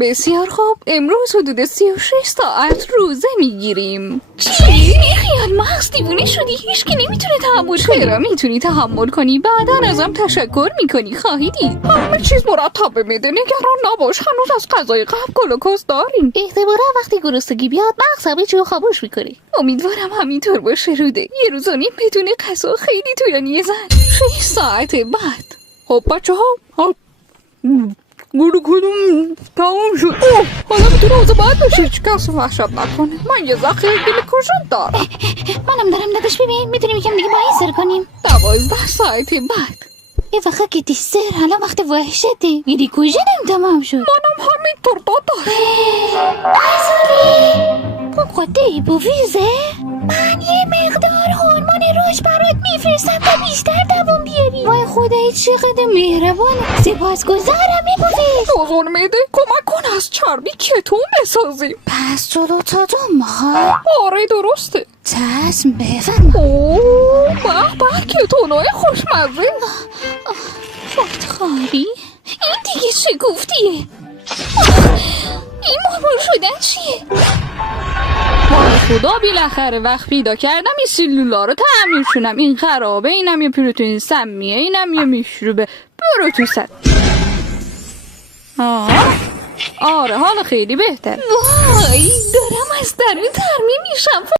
بسیار خوب، امروز حدود 36 ساعت روزه میگیریم. چی؟ خیال مغز دیوونه شدی؟ هیچکی نمیتونه تحمل کنی. چرا میتونی تحمل کنی؟ بعدا ازم تشکر میکنی، خواهی دید. همه چیز مرتب بمیده، نگران نباش. هنوز از غذای قبل گلوکوز داریم. احتمالا وقتی گرسنگی بیاد مغز همه چیو خاموش میکنه. امیدوارم همینطور باشه روده. 1 روز و نیم بدون غذا خیلی طولانیه زن. 6 ساعت بعد. خب بچه ها، گلوکوزم تموم شد. حالا میتونه اوضاع باید بشه، هیچ کس وحشت نکنه. من یه ذخیره گلوکوز دارم. منم دارم نداشت. ببین میتونیم یکم دیگه بایستر کنیم. 12 ساعت بعد. یه وقت که دیستر حالا وقت وحشته. گلیکوژنم تمام شد. منم همینطور داداش. قده بویزه؟ من یه مقدار هورمون رشد برات میفرستم تا بیشتر دوام بیاری. وای خدایی چقدر مهربانه. سپاسگزارم میبویز. بزرگ میده کمک کن از چربی کتون بسازیم. پس جلو تا دو ماه. آره درسته. چشم بفرما. اوه به کتونای خوشمزه. خاری؟ این دیگه چه گفتیه؟ این مرمور شدن چیه؟ خدا بالاخره وقت پیدا کردم این سلولا رو تعمیر شونم. این خرابه، اینم یه پروتئین سمیه، اینم یه میشروبه. برو تو سد. آره حالا خیلی بهتر. وای دارم از درون ترمیم میشم.